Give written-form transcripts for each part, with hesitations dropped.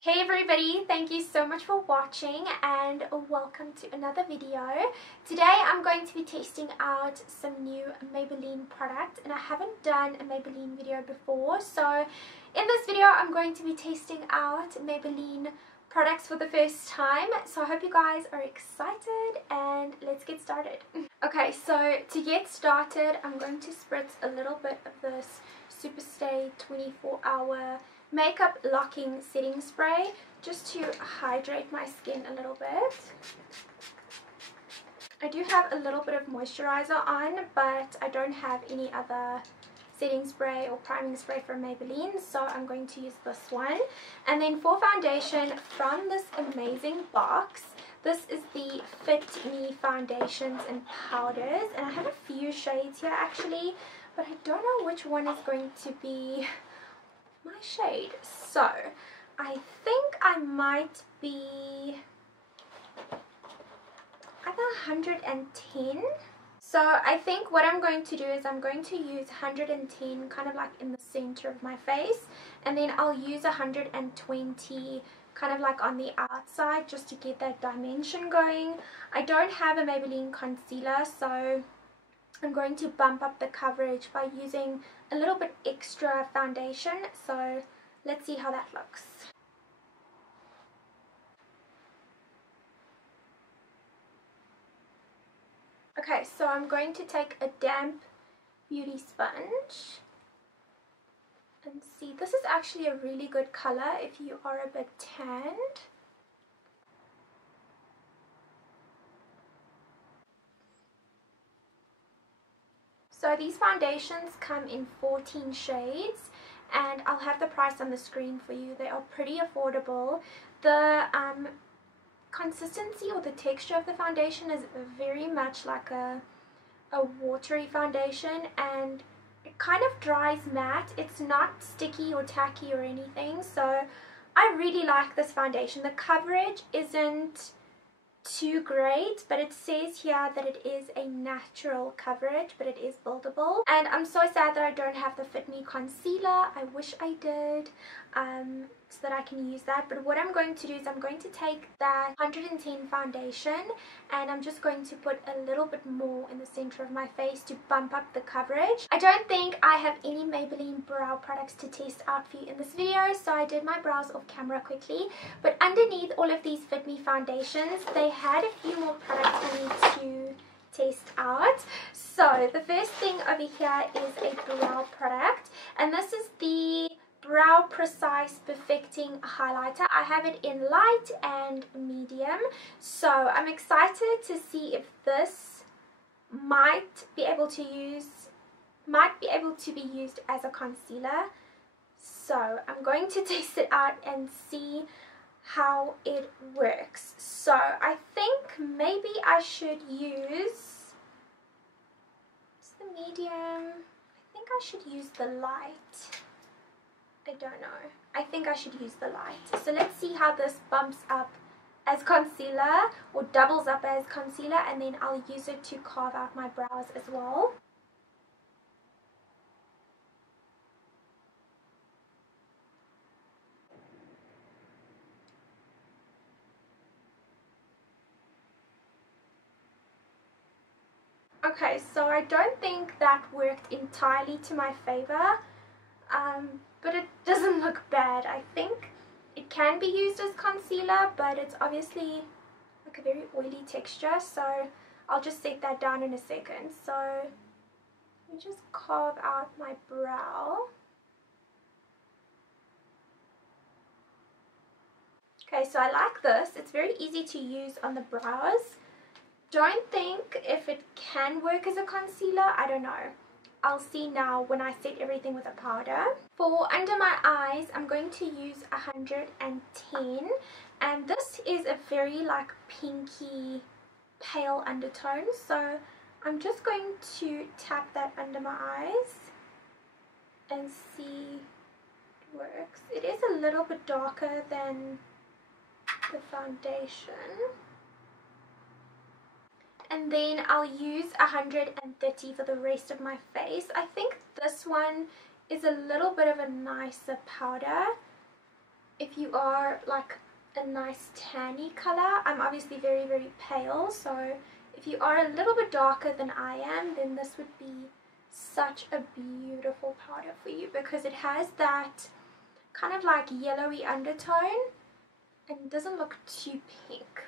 Hey everybody, thank you so much for watching and welcome to another video. Today I'm going to be testing out some new Maybelline products, and I haven't done a Maybelline video before, so in this video I'm going to be testing out Maybelline products for the first time. So I hope you guys are excited and let's get started. Okay, so to get started I'm going to spritz a little bit of this Superstay 24-hour makeup locking setting spray just to hydrate my skin a little bit. I do have a little bit of moisturizer on, but I don't have any other setting spray or priming spray from Maybelline, so I'm going to use this one. And then for foundation, from this amazing box, this is the Fit Me foundations and powders, and I have a few shades here actually, but I don't know which one is going to be my shade. So I think I might be either 110. So I think what I'm going to do is I'm going to use 110 kind of like in the center of my face, and then I'll use 120 kind of like on the outside just to get that dimension going. I don't have a Maybelline concealer, so I'm going to bump up the coverage by using a little bit extra foundation. So let's see how that looks. Okay, so I'm going to take a damp beauty sponge and see, this is actually a really good color if you are a bit tanned. So these foundations come in 14 shades, and I'll have the price on the screen for you. They are pretty affordable. The consistency or the texture of the foundation is very much like a watery foundation, and it kind of dries matte. It's not sticky or tacky or anything, so I really like this foundation. The coverage isn't too great, but it says here that it is a natural coverage, but it is buildable. And I'm so sad that I don't have the Fit Me concealer. I wish I did, so that I can use that. But what I'm going to do is I'm going to take that 110 foundation and I'm just going to put a little bit more in the center of my face to bump up the coverage. I don't think I have any Maybelline brow products to test out for you in this video, so I did my brows off camera quickly. But underneath all of these Fit Me foundations, they had a few more products I need to test out. So the first thing over here is a brow product, and this is the Brow Precise Perfecting Highlighter. I have it in light and medium, so I'm excited to see if this might be able to be used as a concealer. So I'm going to test it out and see how it works. So I think maybe I should use the medium. I think I should use the light. I don't know. I think I should use the light. So let's see how this bumps up as concealer or doubles up as concealer, and then I'll use it to carve out my brows as well. Okay, so I don't think that worked entirely to my favor. But it doesn't look bad. I think it can be used as concealer, but it's obviously like a very oily texture, so I'll just set that down in a second. So let me just carve out my brow. Okay, so I like this. It's very easy to use on the brows. Don't think if it can work as a concealer. I don't know. I'll see now when I set everything with a powder. For under my eyes, I'm going to use 110, and this is a very like pinky pale undertone, so I'm just going to tap that under my eyes and see if it works. It is a little bit darker than the foundation. And then I'll use 130 for the rest of my face. I think this one is a little bit of a nicer powder. if you are like a nice tanny color. I'm obviously very, very pale, so if you are a little bit darker than I am, then this would be such a beautiful powder for you, because it has that kind of like yellowy undertone and it doesn't look too pink.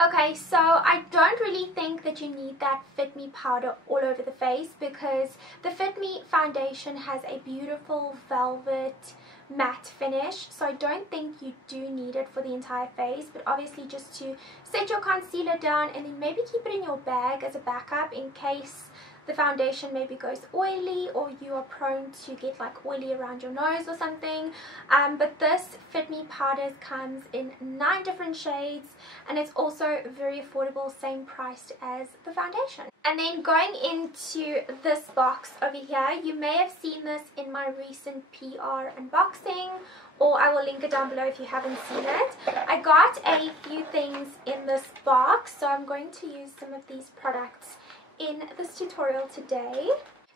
Okay, so I don't really think that you need that Fit Me powder all over the face, because the Fit Me foundation has a beautiful velvet matte finish, so I don't think you do need it for the entire face, but obviously just to set your concealer down, and then maybe keep it in your bag as a backup in case the foundation maybe goes oily or you are prone to get like oily around your nose or something. But this Fit Me powder comes in 9 different shades, and it's also very affordable, same priced as the foundation. And then going into this box over here, you may have seen this in my recent PR unboxing, or I will link it down below if you haven't seen it. I got a few things in this box, so I'm going to use some of these products in this tutorial today.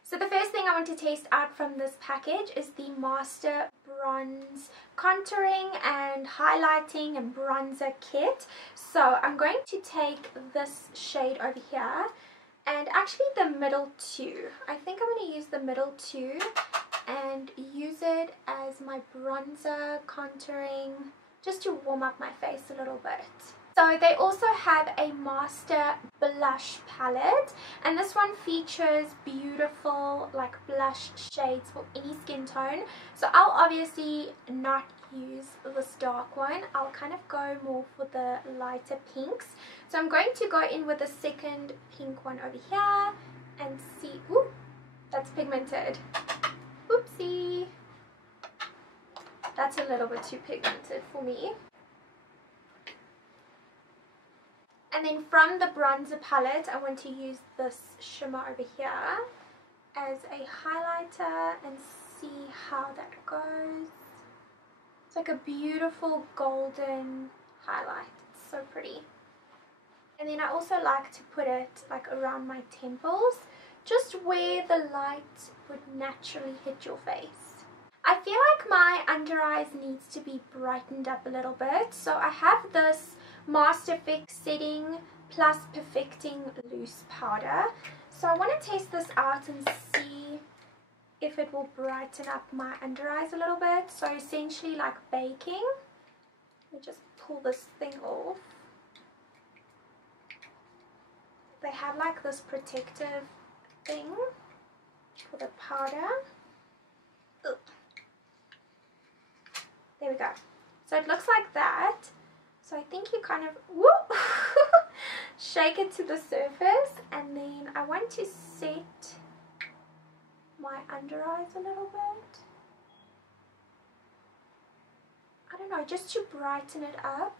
So the first thing I want to test out from this package is the Master Bronze Contouring and Highlighting and Bronzer Kit. So I'm going to take this shade over here, and actually the middle two. I think I'm going to use the middle two and use it as my bronzer contouring, just to warm up my face a little bit. So they also have a Master Blush palette, and this one features beautiful like blush shades for any skin tone. So I'll obviously not use this dark one. I'll kind of go more for the lighter pinks. So I'm going to go in with the second pink one over here and see. Ooh, that's pigmented. Oopsie. That's a little bit too pigmented for me. And then from the bronzer palette, I want to use this shimmer over here as a highlighter and see how that goes. It's like a beautiful golden highlight. It's so pretty. And then I also like to put it like around my temples, just where the light would naturally hit your face. I feel like my under eyes needs to be brightened up a little bit, so I have this Master Fix Setting Plus Perfecting Loose Powder. So I want to test this out and see if it will brighten up my under eyes a little bit. So essentially like baking. Let me just pull this thing off. They have like this protective thing for the powder. Ugh. There we go. So it looks like that. So I think you kind of whoop, shake it to the surface, and then I want to set my under eyes a little bit. I don't know, just to brighten it up.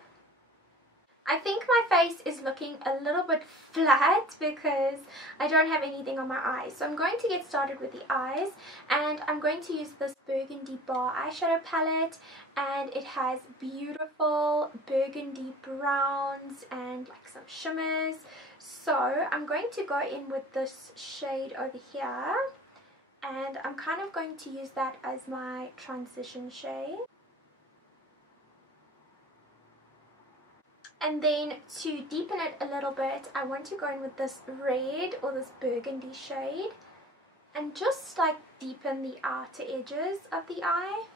I think my face is looking a little bit flat because I don't have anything on my eyes. So I'm going to get started with the eyes, and I'm going to use this Burgundy Bar eyeshadow palette, and it has beautiful burgundy browns and like some shimmers. So I'm going to go in with this shade over here, and I'm kind of going to use that as my transition shade. And then to deepen it a little bit, I want to go in with this red or this burgundy shade and just like deepen the outer edges of the eye.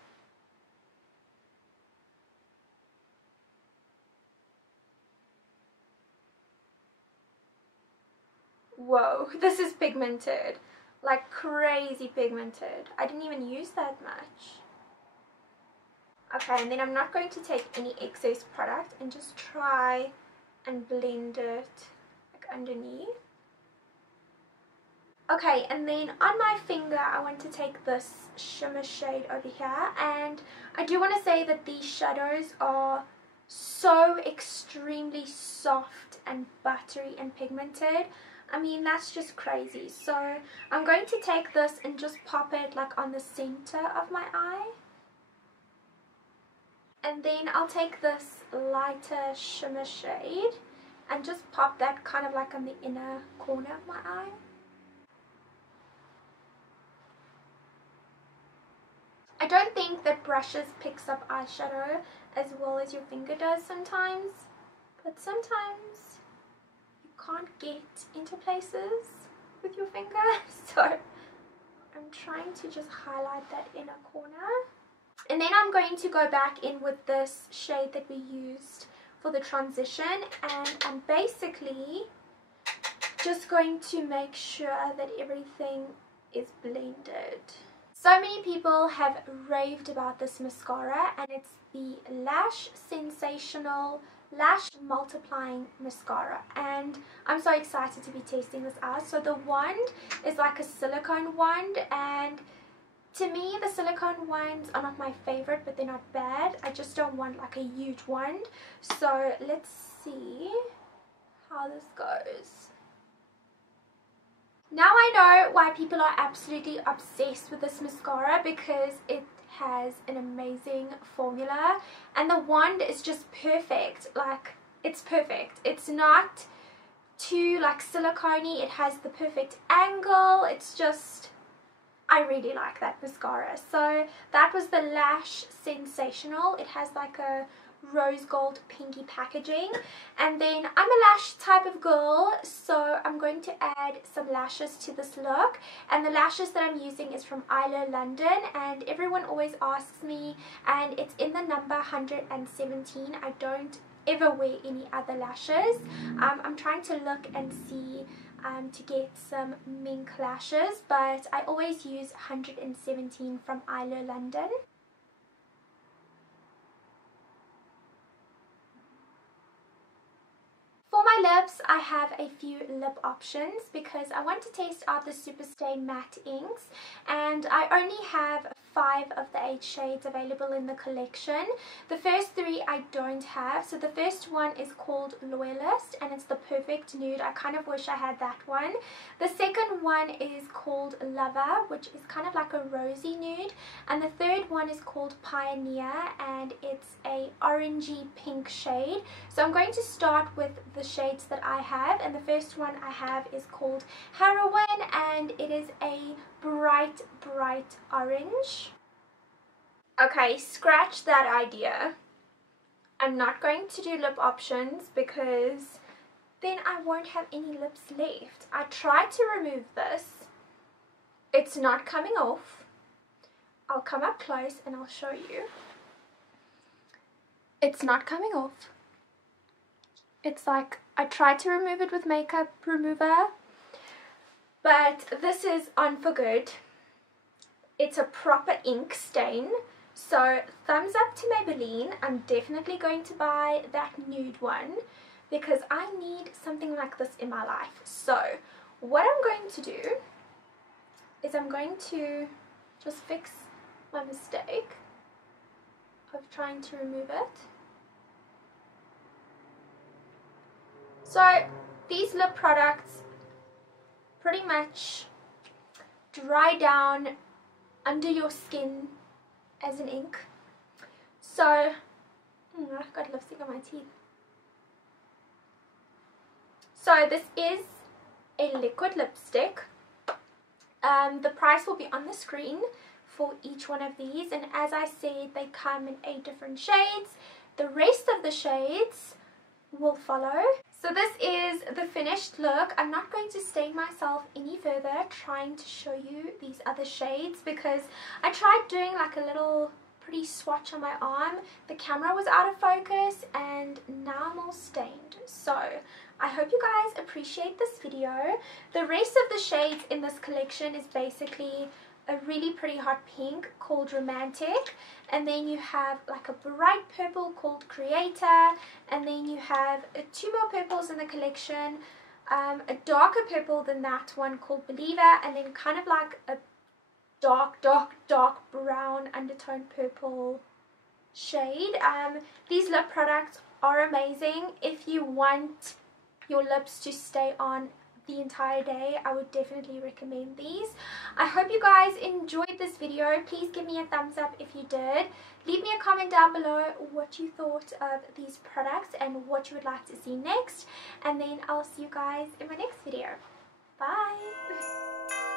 Whoa, this is pigmented, like crazy pigmented. I didn't even use that much. Okay, and then I'm not going to take any excess product and just try and blend it like underneath. Okay, and then on my finger I want to take this shimmer shade over here, and I do want to say that these shadows are so extremely soft and buttery and pigmented. I mean, that's just crazy. So I'm going to take this and just pop it like on the center of my eye. And then I'll take this lighter shimmer shade and just pop that kind of like on the inner corner of my eye. I don't think that brushes picks up eyeshadow as well as your finger does sometimes, but sometimes you can't get into places with your finger, so I'm trying to just highlight that inner corner. And then I'm going to go back in with this shade that we used for the transition, and I'm basically just going to make sure that everything is blended. So many people have raved about this mascara, and it's the Lash Sensational Lash Multiplying Mascara, and I'm so excited to be testing this out. So the wand is like a silicone wand, and to me the silicone wands are not my favorite, but they're not bad. I just don't want like a huge wand. So let's see how this goes. Now I know why people are absolutely obsessed with this mascara, because it has an amazing formula and the wand is just perfect. Like, it's perfect. It's not too like silicone-y. It has the perfect angle. It's just, I really like that mascara. So that was the Lash Sensational. It has like a rose gold pinky packaging, and then I'm a lash type of girl, so I'm going to add some lashes to this look, and the lashes that I'm using is from Eyeshadow London, and everyone always asks me, and it's in the number 117. I don't ever wear any other lashes. I'm trying to look and see to get some mink lashes, but I always use 117 from Eyeshadow London. For my lips, I have a few lip options because I want to test out the Superstay matte inks, and I only have 5 of the 8 shades available in the collection. The first 3 I don't have. So the first one is called Loyalist, and it's the perfect nude. I kind of wish I had that one. The second one is called Lover, which is kind of like a rosy nude, and the third one is called Pioneer, and it's a orangey pink shade. So I'm going to start with the shades that I have, and the first one I have is called Heroin, and it is a bright orange. Okay, scratch that idea. I'm not going to do lip options because then I won't have any lips left. I tried to remove this. It's not coming off. I'll come up close and I'll show you. It's not coming off. It's like I tried to remove it with makeup remover, but this is on for good. It's a proper ink stain. So thumbs up to Maybelline. I'm definitely going to buy that nude one because I need something like this in my life. So what I'm going to do is I'm going to just fix my mistake of trying to remove it. So these lip products pretty much dry down under your skin as an ink. So I've got lipstick on my teeth. So this is a liquid lipstick. The price will be on the screen for each one of these, and as I said, they come in 8 different shades. The rest of the shades will follow. So this is the finished look. I'm not going to stain myself any further trying to show you these other shades because I tried doing like a little pretty swatch on my arm. The camera was out of focus and now I'm all stained. So I hope you guys appreciate this video. The rest of the shades in this collection is basically a really pretty hot pink called Romantic, and then you have like a bright purple called Creator, and then you have 2 more purples in the collection, a darker purple than that one called Believer, and then kind of like a dark brown undertone purple shade. These lip products are amazing. If you want your lips to stay on the entire day, I would definitely recommend these. I hope you guys enjoyed this video. Please give me a thumbs up if you did. Leave me a comment down below what you thought of these products and what you would like to see next, and then I'll see you guys in my next video. Bye.